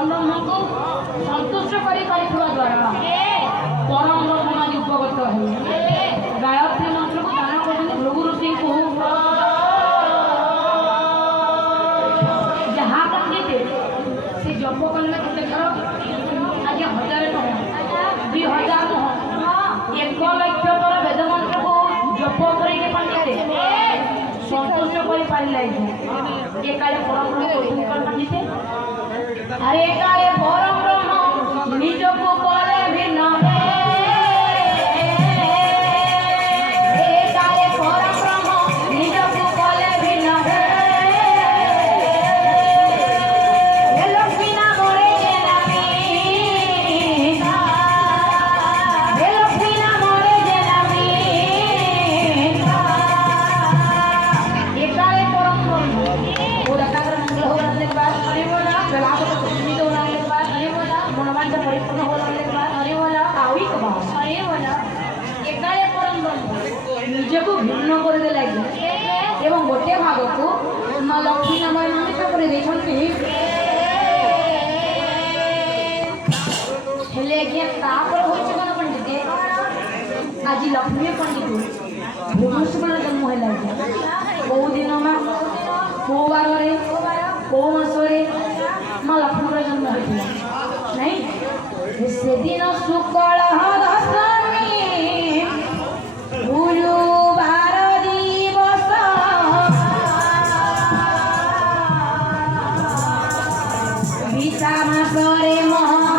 परब्रह्म को संतुष्ट करी पाइथवा द्वारा परम ब्रह्म आज उपगत है गायत्री मंत्र को दान कर भृगु ऋषि को जहाँ पंडित से जप कले केते थर आज 1000 टका 2000 1 लाख थर वेद मंत्र को जप करके पंडित संतुष्ट कर पाइले ये काले परम ब्रह्म को तुमकर पंडित अरे काले परम ब्रह्म निज को करे भिन्न निजको भिन्न कर लगे एवं गोटे भाग को माँ लक्ष्मी नाम मान्यता कर पंडित आज लक्ष्मी पंडित भुवनेश्वर जन्म है कौ दिन कौ बार कौ मसरे माँ लक्ष्मी जन्म होता नहीं से दिन शुक्ल गुरुवार दिवस विषा मासरे महा